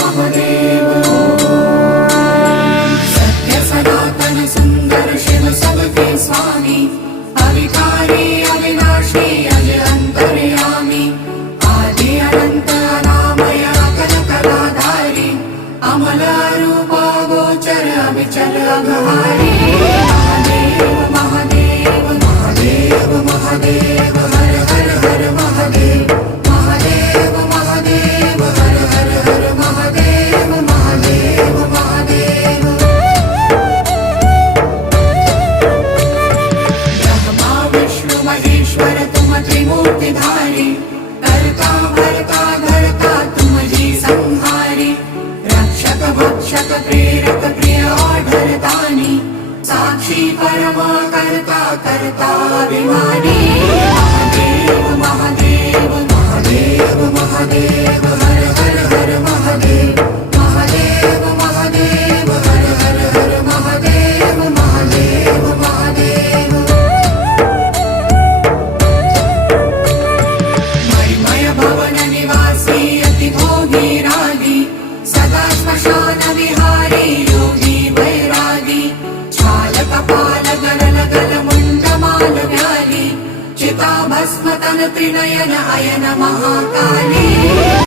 महादेव सत्य सनातन सुंदर शिव सबके स्वामी अविकारी अविनाशी अज अंतर्यामी आदि अनंत अनामय अकल कलाधारी अमल रूप गोचर अविचल अघहारी महादेव महादेव महादेव महादेव हर हर हर महादेव महादेव महादेव हर हर हर महादेव महादेव महादेव ब्रह्मा विष्णु महेश्वर तुम त्रिमूर्तिधारी करता भरता धरता तुम जी संहारी रक्षक भक्षक प्रेरक प्रिय आढरदानी साक्षी परमा करता करता अभिमानी महादेव महादेव महादेव महादेव हर हर हर महादेव महादेव महादेव हर हर हर महादेव महादेव महादेव मणिमय भवन निवासी अति भोगी रागी सदा श्मशान विहारी योगी वैरागी छाल कपाल गलल गल मुंड माल व्याली चिता भस्म तन त्रिनयन अयन महाकाली।